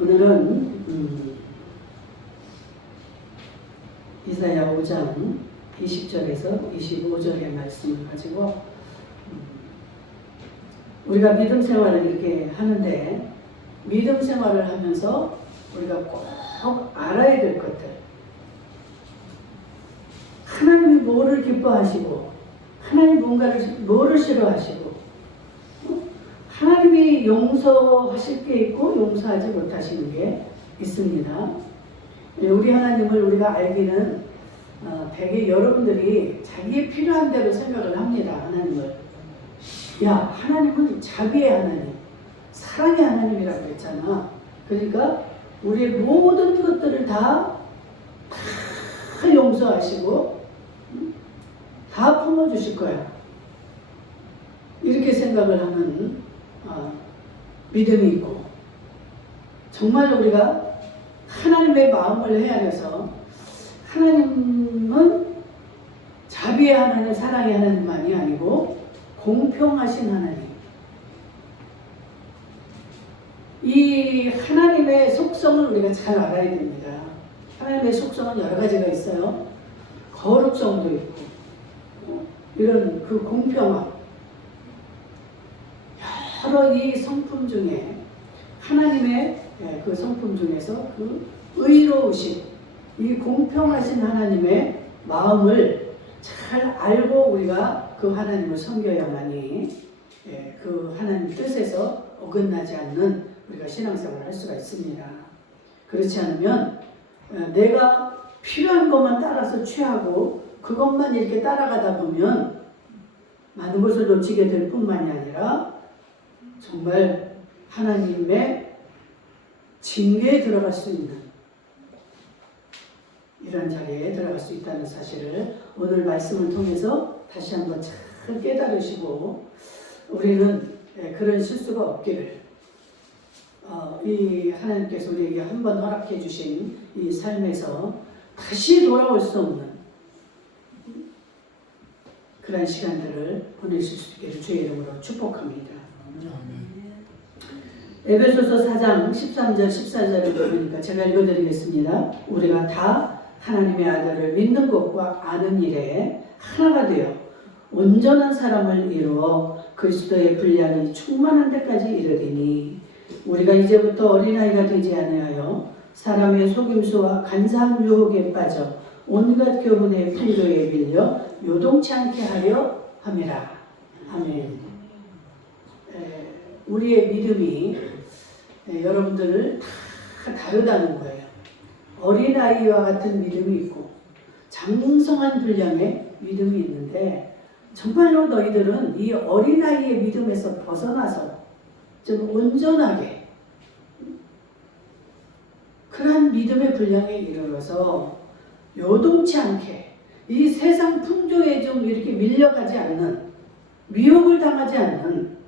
오늘은 이사야 5장 20절에서 25절의 말씀을 가지고 우리가 믿음 생활을 이렇게 하는데, 믿음 생활을 하면서 우리가 꼭 알아야 될 것들, 하나님이 뭐를 기뻐하시고 하나님 뭐를 싫어하시고, 하나님이 용서하실 게 있고 용서하지 못하시는 게 있습니다. 우리 하나님을 우리가 알기는 대개 여러분들이 자기의 필요한 대로 생각을 합니다. 하나님을. 하나님은 자비의 하나님, 사랑의 하나님이라고 했잖아. 그러니까 우리의 모든 것들을 다 용서하시고 다 품어주실 거야. 이렇게 생각을 하는 믿음이 있고, 정말 우리가 하나님의 마음을 헤아려서 하나님은 자비의 하나님, 사랑의 하나님만이 아니고 공평하신 하나님, 이 하나님의 속성을 우리가 잘 알아야 됩니다. 하나님의 속성은 여러 가지가 있어요. 거룩성도 있고, 이런 그 공평함, 여러 이 성품 중에 하나님의 그 성품 중에서 그 의로우신, 이 공평하신 하나님의 마음을 잘 알고 우리가 그 하나님을 섬겨야만이 그 하나님 뜻에서 어긋나지 않는 우리가 신앙생활을 할 수가 있습니다. 그렇지 않으면 내가 필요한 것만 따라서 취하고 그것만 이렇게 따라가다 보면 많은 것을 놓치게 될 뿐만이 아니라 정말 하나님의 징계에 들어갈 수 있는 이런 자리에 들어갈 수 있다는 사실을 오늘 말씀을 통해서 다시 한번 잘 깨달으시고, 우리는 그런 실수가 없기를, 이 하나님께서 우리에게 한번 허락해 주신 이 삶에서 다시 돌아올 수 없는 그런 시간들을 보내실 수 있기를 주의 이름으로 축복합니다. 에베소서 4장 13절 14절을 보니까 제가 읽어드리겠습니다. 우리가 다 하나님의 아들을 믿는 것과 아는 일에 하나가 되어 온전한 사람을 이루어 그리스도의 분량이 충만한 데까지 이르리니, 우리가 이제부터 어린아이가 되지 아니하여 사람의 속임수와 간사한 유혹에 빠져 온갖 교훈의 풍조에 밀려 요동치 않게 하려 함이라. 아멘. 우리의 믿음이 여러분들을 다 다르다는 거예요. 어린아이와 같은 믿음이 있고 장성한 분량의 믿음이 있는데, 정말로 너희들은 이 어린아이의 믿음에서 벗어나서 좀 온전하게 그러한 믿음의 분량에 이르러서 요동치 않게 이 세상 풍조에 좀 이렇게 밀려가지 않는, 미혹을 당하지 않는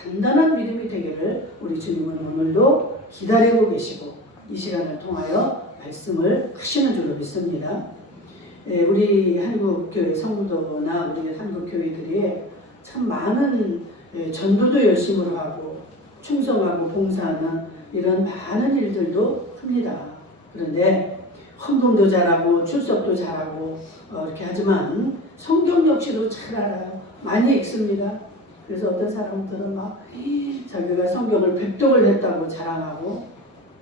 단단한 믿음이 되기를 우리 주님은 오늘도 기다리고 계시고 이 시간을 통하여 말씀을 하시는 줄로 믿습니다. 우리 한국교회 성도나 우리 한국교회들이 참 많은 전도도 열심히 하고 충성하고 봉사하는 이런 많은 일들도 합니다. 그런데 헌금도 잘하고 출석도 잘하고 이렇게 하지만 성경 역시도 잘 알아요. 많이 읽습니다. 그래서 어떤 사람들은 막 자기가 성경을 100독을 했다고 자랑하고,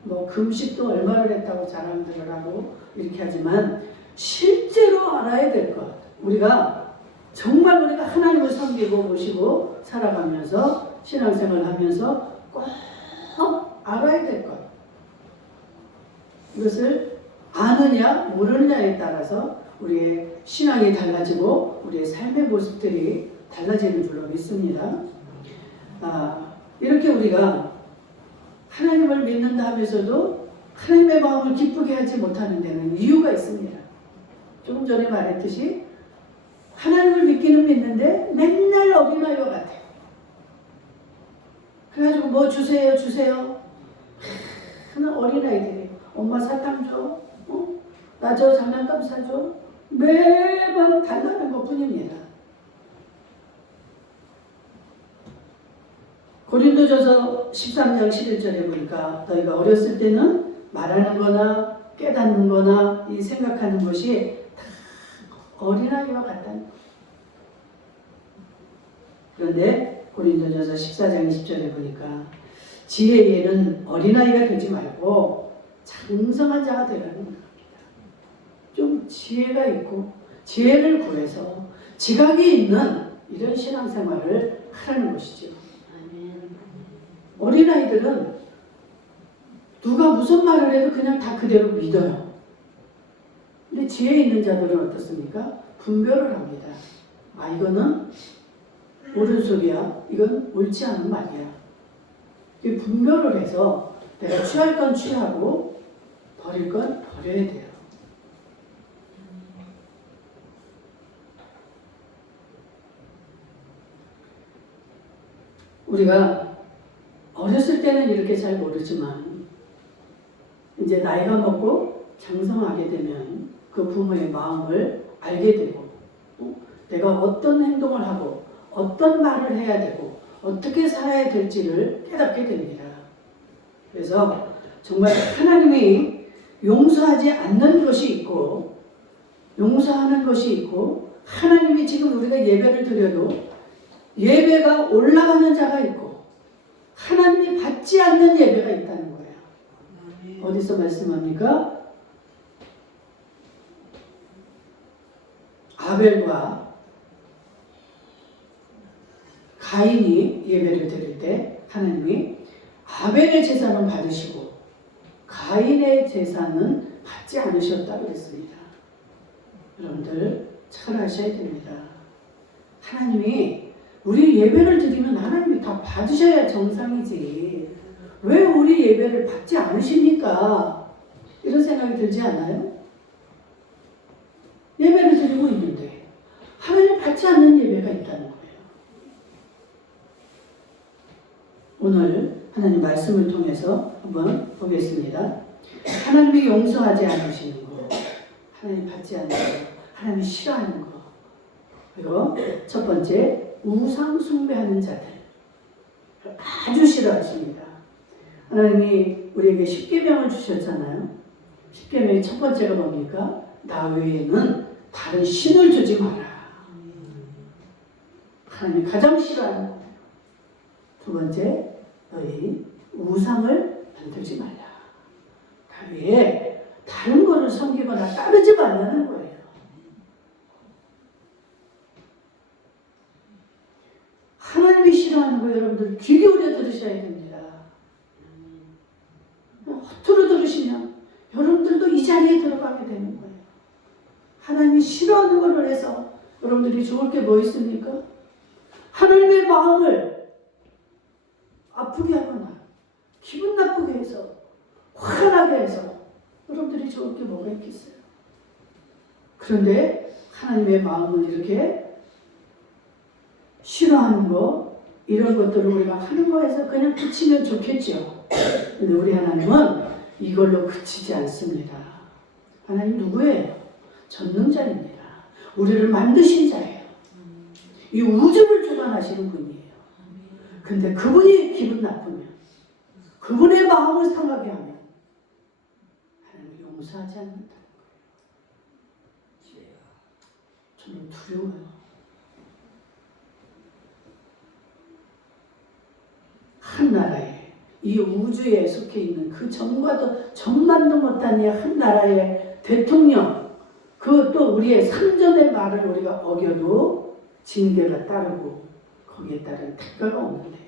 뭐 금식도 얼마를 했다고 자랑들을 하고 이렇게 하지만, 실제로 알아야 될 것, 우리가 정말 우리가 하나님을 섬기고 모시고 살아가면서 신앙생활을 하면서 꼭 알아야 될 것, 이것을 아느냐 모르느냐에 따라서 우리의 신앙이 달라지고 우리의 삶의 모습들이 달라지는 줄로 믿습니다. 이렇게 우리가 하나님을 믿는다 하면서도 하나님의 마음을 기쁘게 하지 못하는 데는 이유가 있습니다. 조금 전에 말했듯이 하나님을 믿기는 믿는데 맨날 어린아이와 같아요. 그래가지고 뭐 주세요 하는 어린아이들이, 엄마 사탕 줘, 나 저 장난감 사줘, 매번 달라는 것 뿐입니다. 고린도전서 13장 11절에 보니까 너희가 어렸을 때는 말하는 거나 깨닫는 거나 이 생각하는 것이 다 어린아이와 같다는 거예요. 그런데 고린도전서 14장 20절에 보니까 지혜에는 어린아이가 되지 말고 장성한 자가 되라는 겁니다. 좀 지혜가 있고 지혜를 구해서 지각이 있는 이런 신앙생활을 하라는 것이죠. 어린아이들은 누가 무슨 말을 해도 그냥 다 그대로 믿어요. 근데 지혜 있는 자들은 어떻습니까? 분별을 합니다. 아, 이거는 옳은 소리야. 이건 옳지 않은 말이야. 분별을 해서 내가 취할 건 취하고 버릴 건 버려야 돼요. 우리가 어렸을 때는 이렇게 잘 모르지만 이제 나이가 먹고 장성하게 되면 그 부모의 마음을 알게 되고 내가 어떤 행동을 하고 어떤 말을 해야 되고 어떻게 살아야 될지를 깨닫게 됩니다. 그래서 정말 하나님이 용서하지 않는 것이 있고 용서하는 것이 있고 하나님이 지금 우리가 예배를 드려도 예배가 올라가는 자가 있고 하나님이 받지 않는 예배가 있다는 거예요. 어디서 말씀합니까? 아벨과 가인이 예배를 드릴 때 하나님이 아벨의 제사는 받으시고 가인의 제사는 받지 않으셨다고 그랬습니다. 여러분들 잘 아셔야 됩니다. 하나님이 우리 예배를 드리면 하나님이 다 받으셔야 정상이지. 왜 우리 예배를 받지 않으십니까? 이런 생각이 들지 않아요? 예배를 드리고 있는데 하나님 받지 않는 예배가 있다는 거예요. 오늘 하나님 말씀을 통해서 한번 보겠습니다. 하나님이 용서하지 않으시는 거, 하나님 받지 않는 거, 하나님이 싫어하는 거. 그리고 첫 번째, 우상 숭배하는 자들. 아주 싫어하십니다. 하나님이 우리에게 십계명을 주셨잖아요. 십계명의 첫 번째가 뭡니까? 나 외에는 다른 신을 두지 마라. 하나님이 가장 싫어하는 거예요. 두 번째, 너희 우상을 만들지 말라. 나 외에 다른 거를 섬기거나 따르지 말라는 거예요. 하나님이 싫어하는 거 여러분들 귀 기울여 들으셔야 됩니다. 허투루 들으시면 여러분들도 이 자리에 들어가게 되는 거예요. 하나님이 싫어하는 걸로 해서 여러분들이 좋을 게 뭐 있습니까? 하나님의 마음을 아프게 하거나 기분 나쁘게 해서 화나게 해서 여러분들이 좋을 게 뭐가 있겠어요? 그런데 하나님의 마음을 이렇게 싫어하는 거 이런 것들을 우리가 하는 거에서 그냥 그치면 좋겠죠. 근데 우리 하나님은 이걸로 그치지 않습니다. 하나님 누구예요? 전능자입니다. 우리를 만드신 자예요. 이 우주를 주관하시는 분이에요. 근데 그분이 기분 나쁘면 그분의 마음을 상하게 하면 하나님이 용서하지 않는다는 거예요. 저는 두려워요. 한 나라에 이 우주에 속해 있는 그 전과도 전만도 못한 이 한 나라의 대통령 그것도 우리의 상전의 말을 우리가 어겨도 징계가 따르고 거기에 따른 대가가 오는데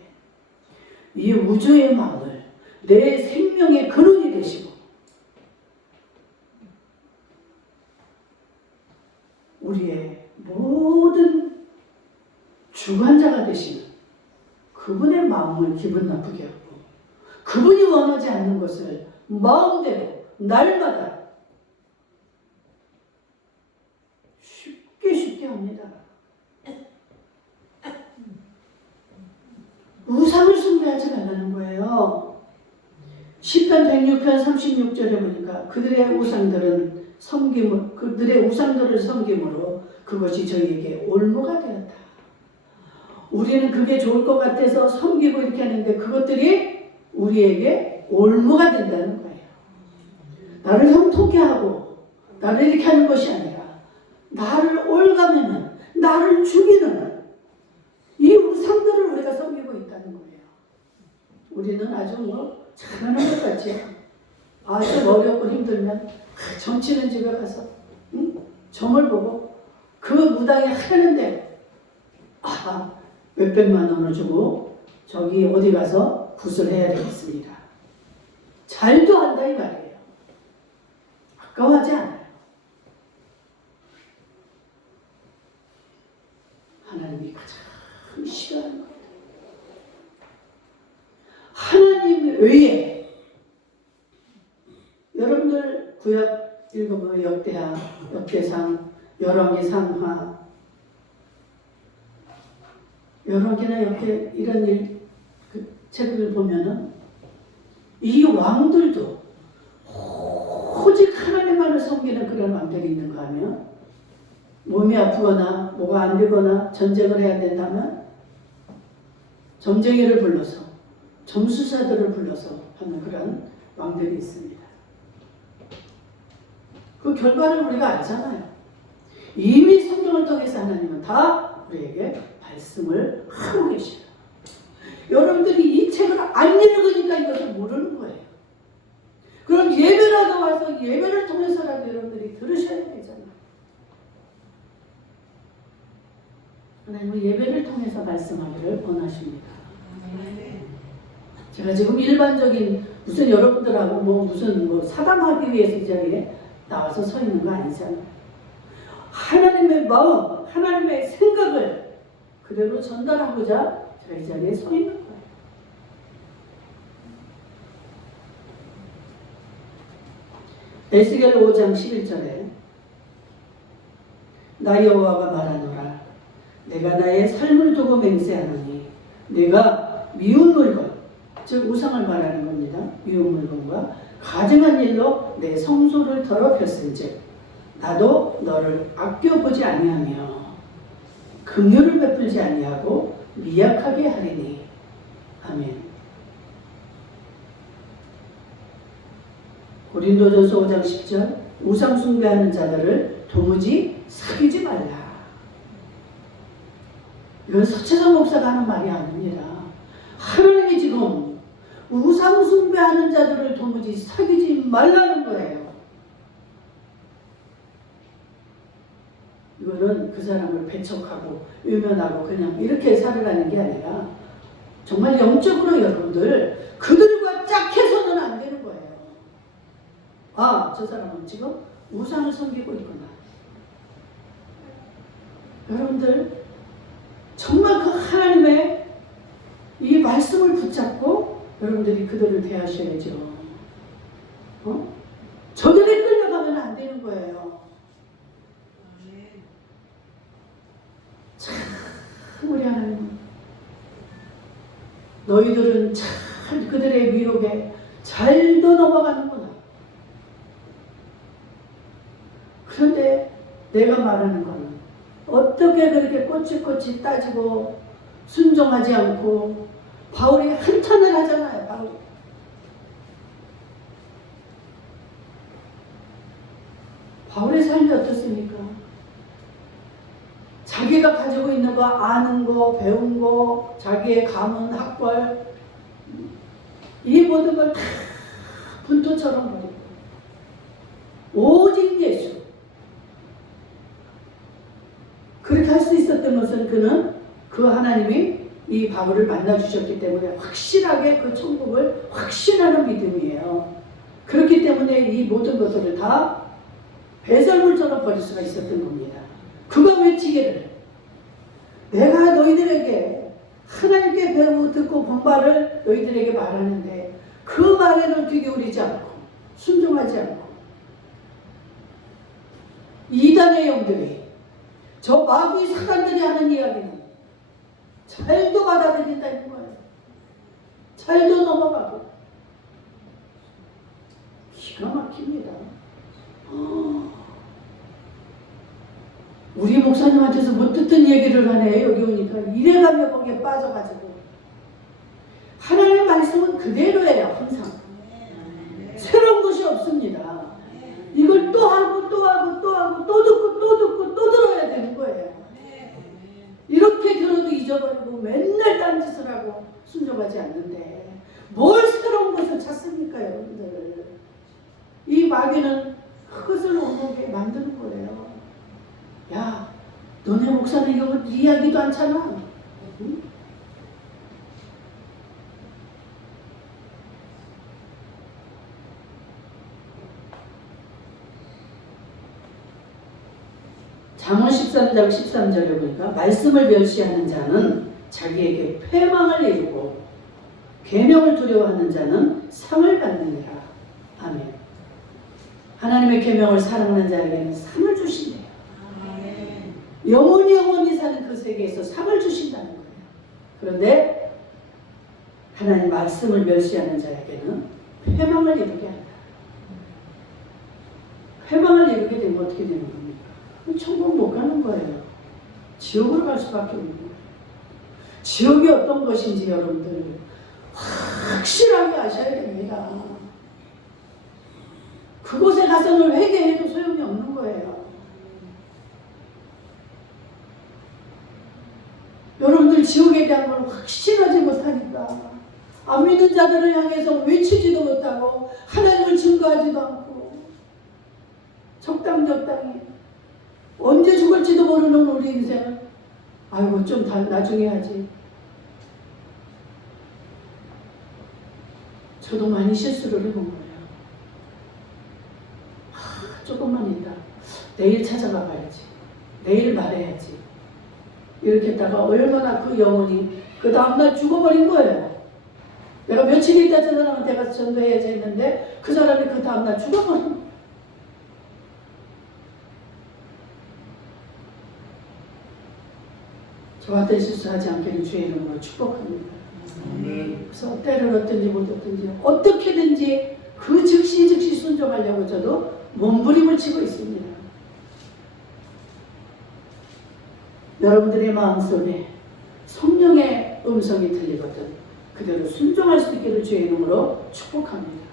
이 우주의 마음을 내 생명의 근원이 되시고 우리의 모든 주관자가 되시는 그분의 마음을 기분 나쁘게 하고 그분이 원하지 않는 것을 마음대로 날마다 쉽게 합니다. 우상을 숭배하지 말라는 거예요. 시편 106편 36절에 보니까 그들의 우상들을 섬김으로 그것이 저희에게 올무가 되었다. 우리는 그게 좋을 것 같아서 섬기고 이렇게 하는데 그것들이 우리에게 올무가 된다는 거예요. 나를 형통케 하고 나를 이렇게 하는 것이 아니라 나를 올가매는, 나를 죽이는 이 우상들을 우리가 섬기고 있다는 거예요. 우리는 아주 잘하는 것 같지. 아주 어렵고 힘들면 점치는 집에 가서 점을 보고 그 무당이 하는데 몇백만 원을 주고 저기 어디 가서 굿을 해야 되겠습니다. 잘도 한다 이 말이에요. 아까워하지 않아요. 하나님이 가장 싫어하는 거예요. 하나님 외에 여러분들 구약 읽어보면 역대하, 역대상, 열왕기 상하, 열왕기나 역대 이런 그 책을 보면은 이 왕들도 오직 하나님만을 섬기는 그런 왕들이 있는가 하면 몸이 아프거나 뭐가 안 되거나 전쟁을 해야 된다면 점쟁이를 불러서 점수사들을 불러서 하는 그런 왕들이 있습니다. 그 결과를 우리가 알잖아요. 이미 성경을 통해서 하나님은 다 우리에게 말씀을 하고 계셔요. 여러분들이 이 책을 안 읽으니까 이것을 모르는 거예요. 그럼 예배라도 와서 예배를 통해서라도 여러분들이 들으셔야 되잖아요. 하나님은 예배를 통해서 말씀하기를 원하십니다. 제가 지금 일반적인 무슨 여러분들하고 무슨 사담하기 위해서 이 자리에 나와서 서 있는 거 아니잖아요. 하나님의 마음, 하나님의 생각을 그대로 전달하고자 제가 이 자리에 서 있는 거예요. 에스겔 5장 11절에 나 여호와가 말하노라 내가 나의 삶을 두고 맹세하노니 내가 미운 물건 즉 우상을 말하는 겁니다. 미운 물건과 가증한 일로 내 성소를 더럽혔은즉 나도 너를 아껴보지 아니하며 긍휼을 베풀지 아니하고 미약하게 하리니 아멘. 고린도전서 5장 10절 우상 숭배하는 자들을 도무지 사귀지 말라. 이건 서채성 목사가 하는 말이 아닙니다. 하나님이 지금 우상 숭배하는 자들을 도무지 사귀지 말라는 거예요. 이거는 그 사람을 배척하고 외면하고 그냥 이렇게 살으라는 게 아니라 정말 영적으로 여러분들 그들과 짝해서는 안 되는 거예요. 저 사람은 지금 우상을 섬기고 있구나. 여러분들 정말 그 하나님의 이 말씀을 붙잡고 여러분들이 그들을 대하셔야죠. 저들이 끌려가면 안 되는 거예요. 참 우리 하나님 너희들은 참 그들의 미혹에 잘도 넘어가는구나. 그런데 내가 말하는 거는 어떻게 그렇게 꼬치꼬치 따지고 순종하지 않고 바울이 한탄을 하잖아요. 바울이. 바울의 삶이 어떻습니까? 자기가 가지고 있는 거 아는 거 배운 거 자기의 가문 학벌 이 모든 걸 다 분토처럼 버리고 오직 예수 그렇게 할 수 있었던 것은 그는 그 하나님이 이 바울을 만나주셨기 때문에 확실하게 그 천국을 확신하는 믿음이에요. 그렇기 때문에 이 모든 것들을 다 배설물처럼 버릴 수가 있었던 겁니다. 그가 외치기를 내가 너희들에게 하나님께 배우고 듣고 본 바를 너희들에게 말하는데 그 말에는 귀 기울이지 않고 순종하지 않고 이단의 영들이 저 마귀 사람들이 하는 이야기는 잘도 받아들인다는 거예요. 잘도 넘어가고 기가 막힙니다. 우리 목사님한테서 못 듣던 얘기를 하네. 여기 오니까 이래가며 거기에 빠져가지고. 하나님의 말씀은 그대로예요. 항상 새로운 것이 없습니다. 이걸 또 하고 또 하고 또 하고 또 듣고 또 듣고 또 들어야 되는 거예요. 이렇게 들어도 잊어버리고 맨날 딴짓을 하고 순종하지 않는데 뭘 새로운 것을 찾습니까, 여러분들? 이 마귀는 그것을 오게 만드는 거예요. 야, 너네 목사는 이거 이야기도 않잖아. 응? 잠언 13장 13절에 보니까 말씀을 멸시하는 자는 자기에게 패망을 이루고 계명을 두려워하는 자는 상을 받느니라. 아멘. 하나님의 계명을 사랑하는 자에게는 상을 주신대요. 아멘. 영원히 사는 그 세계에서 상을 주신다는 거예요. 그런데 하나님 말씀을 멸시하는 자에게는 패망을 이루게 한다. 패망을 이루게 되면 어떻게 되는 겁니까? 천국 못 가는 거예요. 지옥으로 갈 수밖에 없는 거예요. 지옥이 어떤 것인지 여러분들 확실하게 아셔야 됩니다. 그곳에 가서는 회개해도 소용이 없는 거예요. 여러분들 지옥에 대한 걸 확신하지 못하니까 안 믿는 자들을 향해서 외치지도 못하고 하나님을 증거하지도 않고 적당히 언제 죽을지도 모르는 우리 인생을 아이고 좀 나중에 하지. 저도 많이 실수를 해본 거예요. 조금만 있다. 내일 찾아가 봐야지. 내일 말해야지. 이렇게 했다가 얼마나 그 영혼이 그 다음날 죽어버린 거예요. 내가 며칠 있다 저 사람한테 가서 전도해야지 했는데 그 사람이 그 다음날 죽어버린 거예요. 저한테 실수하지 않기를 주의 이름으로 축복합니다. 그래서 때를 얻든지 못 얻든지 어떻게든지 그 즉시 순종하려고 저도 몸부림을 치고 있습니다. 여러분들의 마음속에 성령의 음성이 들리거든 그대로 순종할 수 있기를 주의 이름으로 축복합니다.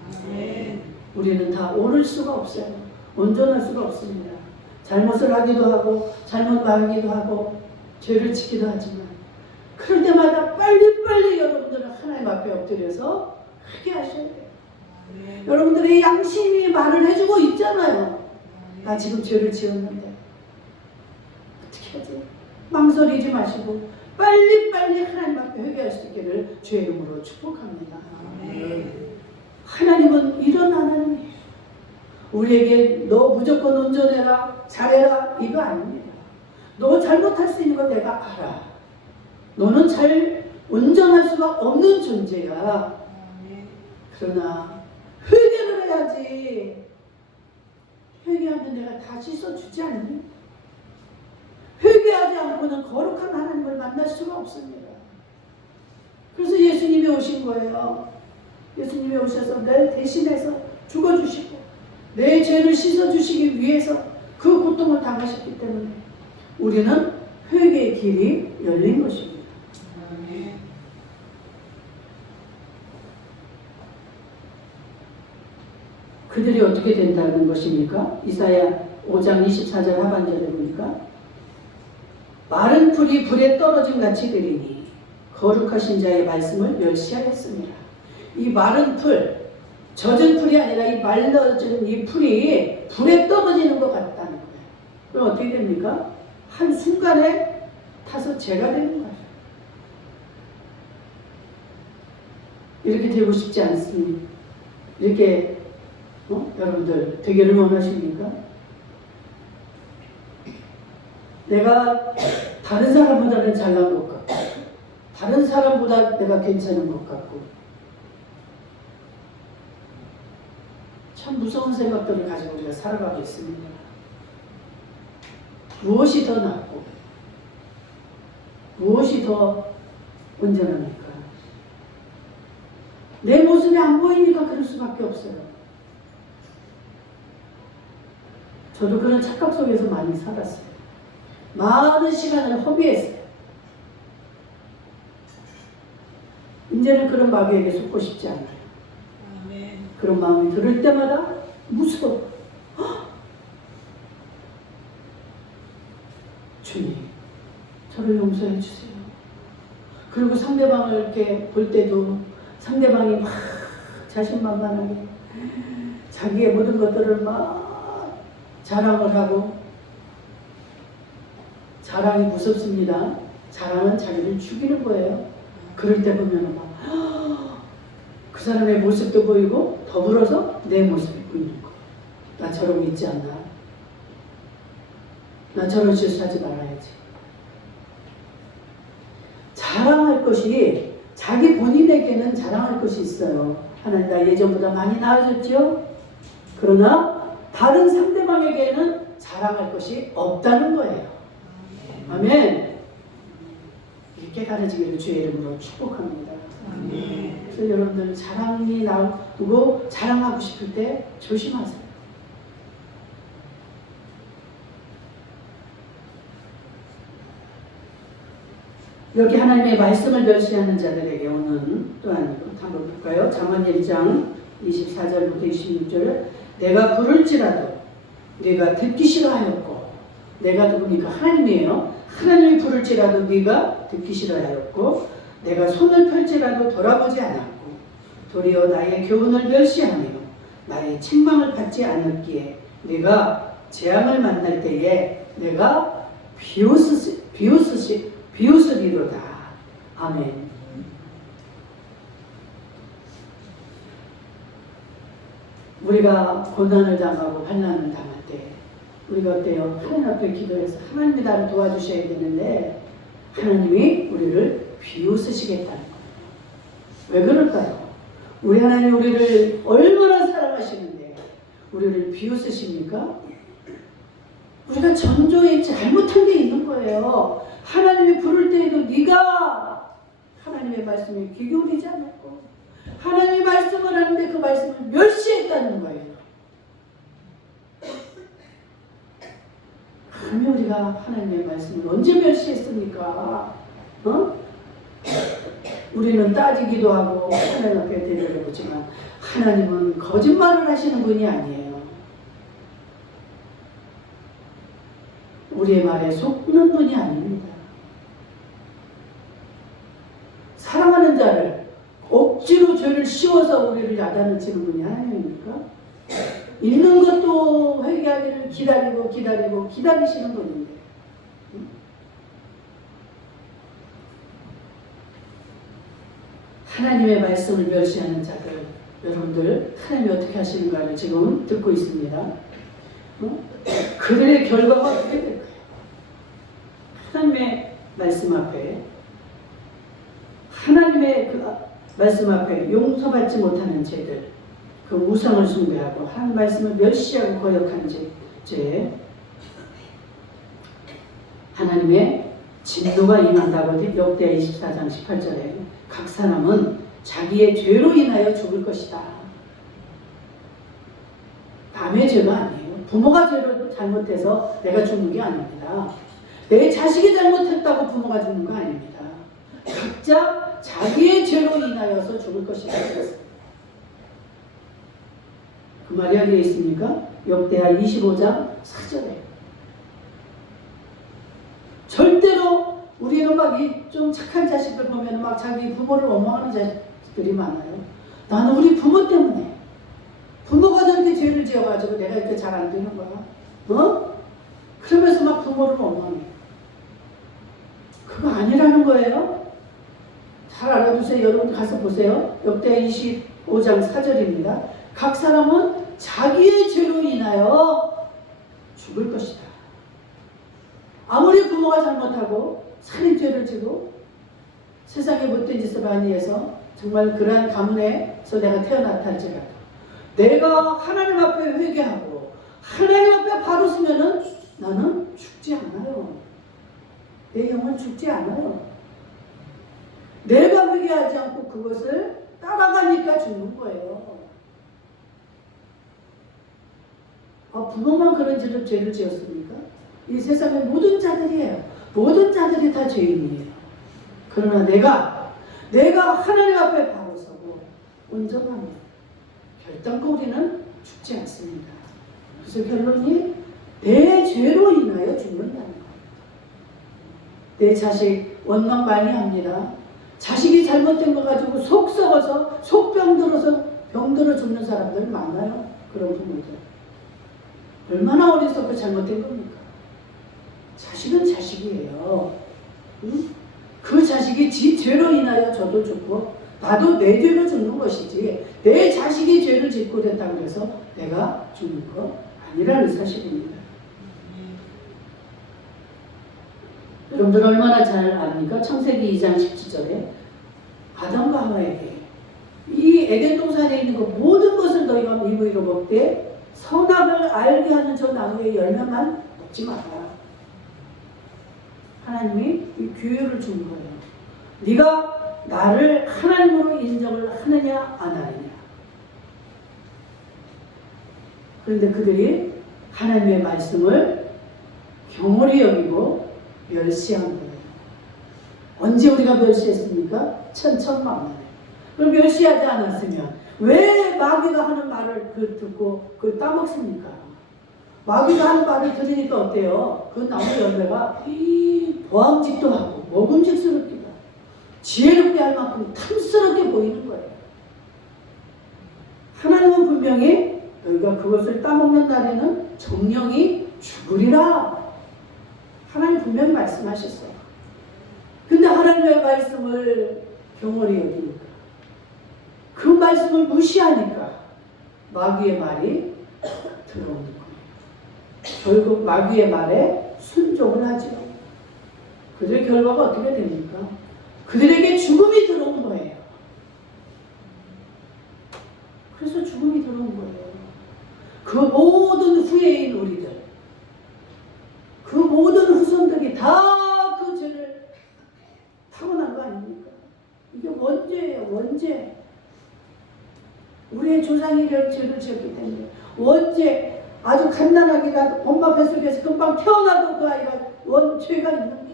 우리는 다 옳을 수가 없어요. 온전할 수가 없습니다. 잘못을 하기도 하고 잘못 말하기도 하고 죄를 지키도 하지만 그럴 때마다 빨리 여러분들은 하나님 앞에 엎드려서 회개하셔야 돼요. 여러분들의 양심이 말을 해주고 있잖아요. 나 지금 죄를 지었는데 어떻게 하지? 망설이지 마시고 빨리 하나님 앞에 회개할 수 있기를 주의 이름으로 축복합니다. 하나님은 이런 하나님이에요. 우리에게 너 무조건 온전해라 잘해라 이거 아닙니다. 너 잘못할 수 있는 거 내가 알아. 너는 잘 온전할 수가 없는 존재야. 그러나 회개를 해야지. 회개하면 내가 다 씻어주지 않니? 회개하지 않고는 거룩한 하나님을 만날 수가 없습니다. 그래서 예수님이 오신 거예요. 예수님이 오셔서 날 대신해서 죽어주시고 내 죄를 씻어주시기 위해서 그 고통을 당하셨기 때문에 우리는 회개의 길이 열린 것입니다. 그들이 어떻게 된다는 것입니까? 이사야 5장 24절 하반절에 보니까 마른 풀이 불에 떨어짐 같이 되리니 거룩하신 자의 말씀을 멸시하였습니다. 이 마른 풀, 젖은 풀이 아니라 이 말라진 이 풀이 불에 떨어지는 것 같다는 거예요. 그럼 어떻게 됩니까? 한순간에 타서 죄가 되는 거예요. 이렇게 되고 싶지 않습니다. 이렇게 여러분들 되기를 원하십니까? 내가 다른 사람보다는 잘난 것 같고 다른 사람보다 내가 괜찮은 것 같고 참 무서운 생각들을 가지고 우리가 살아가고 있습니다. 무엇이 더 낫고 무엇이 더 온전합니까? 내 모습이 안 보이니까 그럴 수밖에 없어요. 저도 그런 착각 속에서 많이 살았어요. 많은 시간을 허비했어요. 이제는 그런 마귀에게 속고 싶지 않아요. 그런 마음이 들을 때마다 무서워. 주님, 저를 용서해 주세요. 그리고 상대방을 이렇게 볼 때도 상대방이 막 자신만만하게 자기의 모든 것들을 막 자랑을 하고, 자랑이 무섭습니다. 자랑은 자기를 죽이는 거예요. 그럴 때 보면 막 그 사람의 모습도 보이고 더불어서 내 모습이 보이는 거예요. 나 저러고 있지 않나? 나 저런 실수하지 말아야지. 자랑할 것이, 자기 본인에게는 자랑할 것이 있어요. 하나님 나 예전보다 많이 나아졌죠? 그러나 다른 상대방에게는 자랑할 것이 없다는 거예요. 아멘. 이렇게 깨달아지기를 주의 이름으로 축복합니다. 아멘. 그래서 여러분들 자랑이 나오고 자랑하고 싶을 때 조심하세요. 여기 하나님의 말씀을 멸시하는 자들에게 오는 또한 한번 볼까요? 잠언 1장 24절부터 26절을 내가 부를지라도 네가 듣기 싫어하였고, 내가 누굽니까? 하나님이에요. 하나님이 부를지라도 네가 듣기 싫어하였고, 내가 손을 펼지라도 돌아보지 않았고, 도리어 나의 교훈을 멸시하며 나의 책망을 받지 않았기에 네가 재앙을 만날 때에 내가 비웃으리로다. 아멘. 우리가 고난을 당하고 환난을 당할 때 우리가 어때요? 하나님 앞에 기도해서 하나님이 나를 도와주셔야 되는데 하나님이 우리를 비웃으시겠다는 거예요. 왜 그럴까요? 우리 하나님 우리를 얼마나 사랑하시는데 우리를 비웃으십니까? 우리가 전조에 잘못한 게 있는 거예요. 하나님이 부를 때에도 네가 하나님의 말씀에 귀 기울이지 않았고, 하나님이 말씀을 하는데 그 말씀을 멸시했다는 거예요. 그러면 우리가 하나님의 말씀을 언제 멸시했습니까? 우리는 따지기도 하고 하나님 앞에 되돌아보지만 하나님은 거짓말을 하시는 분이 아니에요. 우리의 말에 속는 분이 아닙니다. 사랑하는 자를 억지로 죄를 씌워서 우리를 야단을 치는 분이 하나님입니까? 읽는 것도 회개하기를 기다리시는 분인데, 하나님의 말씀을 멸시하는 자들, 여러분들 하나님이 어떻게 하시는가를 지금 듣고 있습니다. 그들의 결과가 어떻게 될까요? 하나님의 말씀 앞에, 하나님의 그 말씀 앞에 용서받지 못하는 죄들, 그 우상을 숭배하고 하나님 말씀을 멸시하고 거역한 죄, 하나님의 진노가 임한다고 역대하 24장 18절에 각 사람은 자기의 죄로 인하여 죽을 것이다. 남의 죄가 아니에요. 부모가 죄로 잘못해서 내가 죽는 게 아닙니다. 내 자식이 잘못했다고 부모가 죽는 거 아닙니다. 각자 자기의 죄로 인하여서 죽을 것이다. 그 말이 어디에 있습니까? 역대하 25장 4절에. 절대로 우리는 막 좀 착한 자식들 보면 막 자기 부모를 원망하는 자식들이 많아요. 나는 우리 부모 때문에, 부모가 저렇게 죄를 지어가지고 내가 이렇게 잘 안 되는 거야. 그러면서 막 부모를 원망해. 그거 아니라는 거예요. 잘 알아두세요. 여러분 가서 보세요. 역대하 25장 4절입니다. 각 사람은 자기의 죄로 인하여 죽을 것이다. 아무리 부모가 잘못하고 살인죄를 지고 세상에 못된 짓을 많이 해서 정말 그러한 가문에서 내가 태어났다 할지라도 내가 하나님 앞에 회개하고 하나님 앞에 바로 서면은 나는 죽지 않아요. 내 영은 죽지 않아요. 내가 회개하지 않고 그것을 따라가니까 죽는 거예요. 부모만 그런 죄를 지었습니까? 이 세상의 모든 자들이에요. 모든 자들이 다 죄인이에요. 그러나 내가 하나님 앞에 바로 서고 온전하면 결단코 우리는 죽지 않습니다. 그래서 결론이 내 죄로 인하여 죽는다는 거예요. 내 자식 원망 많이 합니다. 자식이 잘못된 거 가지고 속 썩어서 속병 들어서 병들어 죽는 사람들 많아요. 그런 부모들. 얼마나 어리석고 잘못된 겁니까? 자식은 자식이에요. 응? 그 자식이 지 죄로 인하여 저도 죽고 나도 내 죄로 죽는 것이지 내 자식이 죄를 짓고 됐다고 해서 내가 죽는 거 아니라는 사실입니다. 여러분들 얼마나 잘 압니까? 창세기 2장 17절에 아담과 하와에게 이 에덴 동산에 있는 그 모든 것을 너희가 이로 먹되 선악을 알게 하는 저 나무의 열매만 먹지 마라. 하나님이 이 규율을 준 거예요. 네가 나를 하나님으로 인정을 하느냐 안 하느냐. 그런데 그들이 하나님의 말씀을 경홀히 여기고 멸시한 거예요. 언제 우리가 멸시했습니까? 천천만만에. 그럼 멸시하지 않았으면 왜 마귀가 하는 말을 듣고 그걸 따먹습니까? 마귀가 하는 말을 들으니까 어때요? 그 나무 열매가 보암직도 하고 먹음직스럽기도 하고 지혜롭게 할 만큼 탐스럽게 보이는 거예요. 하나님은 분명히 너희가 그것을 따먹는 날에는 정령이 죽으리라. 하나님 분명히 말씀하셨어요. 근데 하나님의 말씀을 경홀히 여기니까 그 말씀을 무시하니까 마귀의 말이 들어오는 거예요. 결국 마귀의 말에 순종을 하죠. 그들의 결과가 어떻게 됩니까? 그들에게 죽음이 들어온 거예요. 그래서 죽음이 들어온 거예요. 그 모든 후예인 우리들, 그 모든 후손들이 다 그 죄를 타고난 거 아닙니까? 이게 원죄예요, 원죄. 우리의 조상이 죄를 지었기 때문에 원죄. 아주 갓난아기 엄마 뱃속에서 금방 태어나도 그 아이가 원죄가 있는 거예요.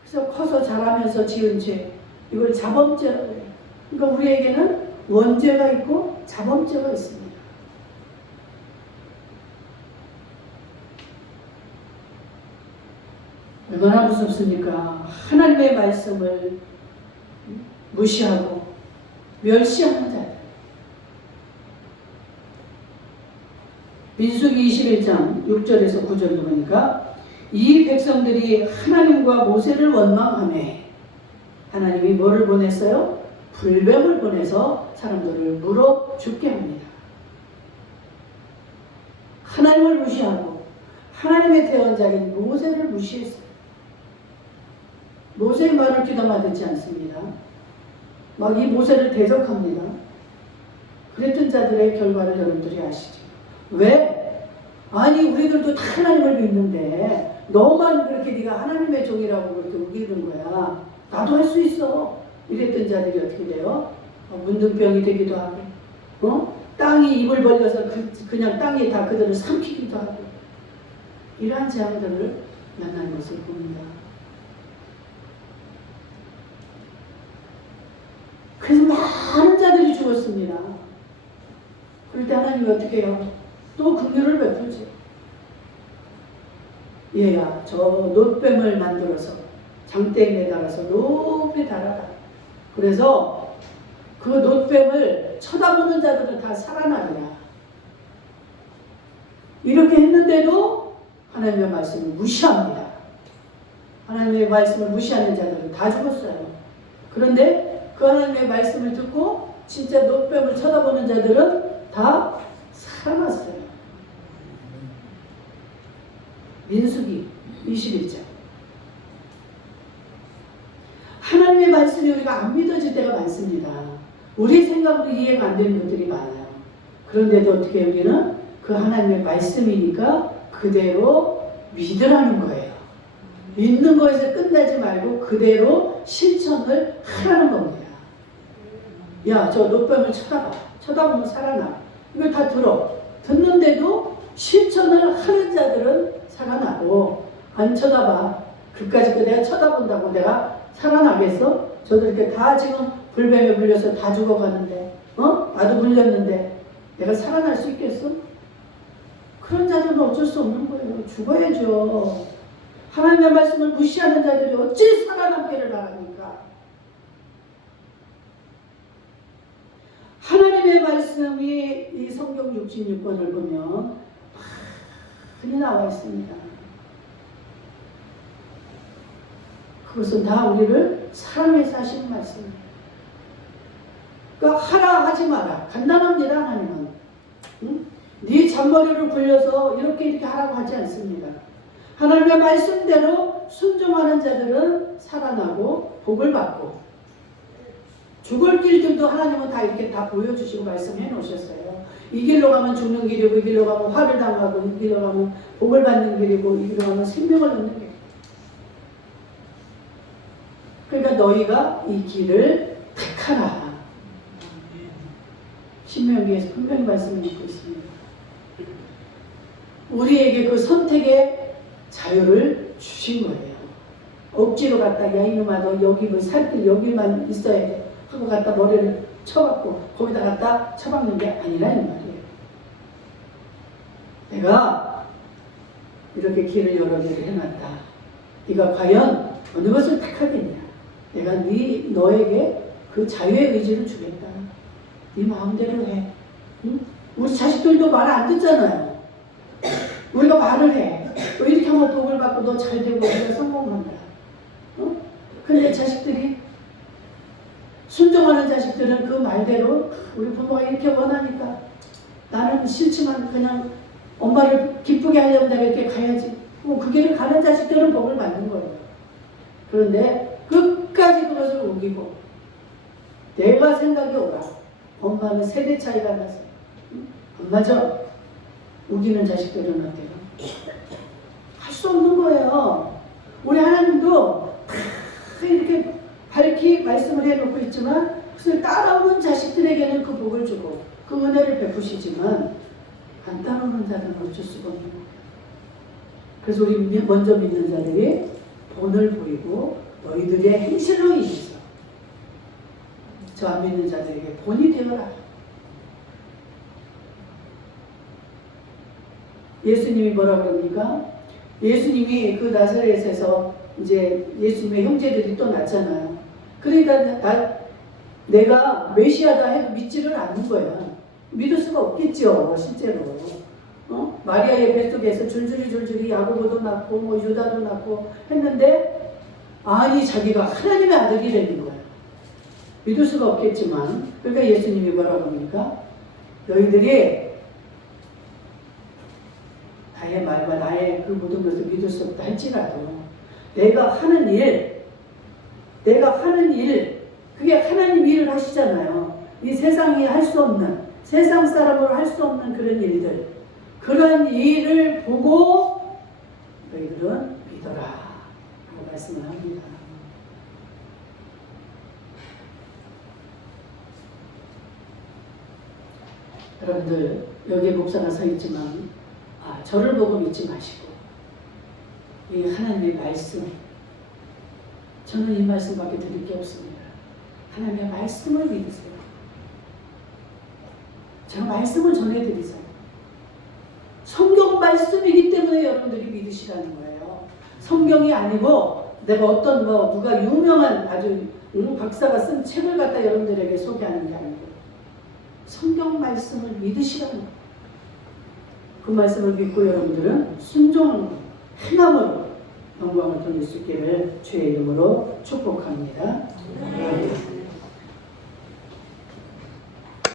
그래서 커서 자라면서 지은 죄, 이걸 자범죄라고 해요. 그러니까 우리에게는 원죄가 있고 자범죄가 있습니다. 얼마나 무섭습니까? 하나님의 말씀을 무시하고 멸시하는 자들. 민수기 21장 6절에서 9절을 보니까 이 백성들이 하나님과 모세를 원망하매 하나님이 뭐를 보냈어요? 불뱀을 보내서 사람들을 물어 죽게 합니다. 하나님을 무시하고 하나님의 대언자인 모세를 무시했어요. 모세의 말을 귀담아 듣지 않습니다. 막 이 모세를 대적합니다. 그랬던 자들의 결과를 여러분들이 아시죠? 왜? 아니 우리들도 다 하나님을 믿는데 너만 그렇게 네가 하나님의 종이라고 그렇게 우기는 거야. 나도 할 수 있어. 이랬던 자들이 어떻게 돼요? 문둥병이 되기도 하고 땅이 입을 벌려서 그냥 땅이 다 그들을 삼키기도 하고 이러한 재앙들을 만난 것을 봅니다. 그래서 많은 자들이 죽었습니다. 그럴 때 하나님이 어떻게 해요? 또 긍휼을 베풀지. 얘야 저 놋뱀을 만들어서 장대에 매달아서 높이 달아라. 그래서 그 놋뱀을 쳐다보는 자들은 다 살아나리라. 이렇게 했는데도 하나님의 말씀을 무시합니다. 하나님의 말씀을 무시하는 자들은 다 죽었어요. 그런데 그 하나님의 말씀을 듣고 진짜 놋뱀을 쳐다보는 자들은 다 살아났어요. 민수기 21장. 하나님의 말씀이 우리가 안 믿어질 때가 많습니다. 우리 생각으로 이해가 안 되는 것들이 많아요. 그런데도 어떻게 우리는 그 하나님의 말씀이니까 그대로 믿으라는 거예요. 믿는 거에서 끝나지 말고 그대로 실천을 하라는 겁니다. 야, 저 놋뱀을 쳐다봐. 쳐다보면 살아나. 이걸 다 들어. 듣는데도 실천을 하는 자들은 살아나고, 안 쳐다봐. 그까짓 거 내가 쳐다본다고 내가 살아나겠어? 저들 이렇게 다 지금 불뱀에 물려서 다 죽어가는데, 나도 물렸는데 내가 살아날 수 있겠어? 그런 자들은 어쩔 수 없는 거예요. 죽어야죠. 하나님의 말씀을 무시하는 자들이 어찌 살아남기를 바랍니까? 하나님의 말씀이 이 성경 66권을 보면 많이 나와 있습니다. 그것은 다 우리를 사랑해서 하시는 말씀이에요. 그러니까 하라 하지 마라. 간단합니다. 하나님은. 네 잔머리를 굴려서 이렇게 하라고 하지 않습니다. 하나님의 말씀대로 순종하는 자들은 살아나고 복을 받고, 죽을 길들도 하나님은 다 이렇게 다 보여주시고 말씀해 놓으셨어요. 이 길로 가면 죽는 길이고, 이 길로 가면 화를 당하고, 이 길로 가면 복을 받는 길이고, 이 길로 가면 생명을 얻는 길. 그러니까 너희가 이 길을 택하라. 신명기에서 분명히 말씀을 읽고 있습니다. 우리에게 그 선택의 자유를 주신 거예요. 억지로 갖다 야 이놈아 너 여기 뭐 살길 여기만 있어야 돼 하고 갖다 머리를 쳐박고 거기다 갖다 쳐박는 게 아니라 이 말이에요. 내가 이렇게 길을 여러 개를 해놨다. 네가 과연 어느 것을 택하겠냐. 내가 너에게 그 자유의 의지를 주겠다. 네 마음대로 해. 응? 우리 자식들도 말 안 듣잖아요. 우리가 말을 해. 너 이렇게 하면 복을 받고 너 잘 되고 네가 성공한다. 근데 자식들이 순종하는 자식들은 그 말대로 우리 부모가 이렇게 원하니까 나는 싫지만 그냥 엄마를 기쁘게 하려면 내가 이렇게 가야지. 그 길을 가는 자식들은 복을 받는 거예요. 그런데 끝까지 그것을 우기고 내가 생각이 오라. 엄마는 세대 차이가 나서 안 맞아. 우기는 자식들은 어때요? 할 수 없는 거예요. 우리 하나님도 다 이렇게 밝히 말씀을 해놓고 있지만 그것을 따라오는 자식들에게는 그 복을 주고 그 은혜를 베푸시지만 안 따라오는 자는 어쩔 수가 없는 거예요. 그래서 우리 먼저 믿는 자들이 본을 보이고 너희들의 행실로 인해서 저 안 믿는 자들에게 본이 되어라. 예수님이 뭐라 그럽니까? 예수님이 그 나사렛에서 이제 예수님의 형제들이 또 낳잖아요. 그러니까 내가 메시아다 해도 믿지를 않는 거야. 믿을 수가 없겠죠, 실제로. 마리아의 뱃속에서 줄줄이 야고보도 낳고 뭐 유다도 낳고 했는데 아니 자기가 하나님의 아들이라는 거야. 믿을 수가 없겠지만 그러니까 예수님이 뭐라고 합니까? 너희들이 나의 말과 나의 그 모든 것을 믿을 수 없다 할지라도 내가 하는 일 그게 하나님 일을 하시잖아요. 이 세상이 할 수 없는 세상 사람으로 할 수 없는 그런 일들 그런 일을 보고 너희들은 믿어라 라고 말씀을 합니다. 여러분들 여기에 목사가 서 있지만 저를 보고 믿지 마시고 이 하나님의 말씀 저는 이 말씀밖에 드릴 게 없습니다. 하나님의 말씀을 믿으세요. 제가 말씀을 전해드리세요. 성경 말씀이기 때문에 여러분들이 믿으시라는 거예요. 성경이 아니고 내가 어떤 누가 유명한 아주 박사가 쓴 책을 갖다 여러분들에게 소개하는 게 아니고 성경 말씀을 믿으시라는 거예요. 그 말씀을 믿고 여러분들은 순종을 행함으로 영광을 돌릴 수 있기를 주의 이름으로 축복합니다. 네.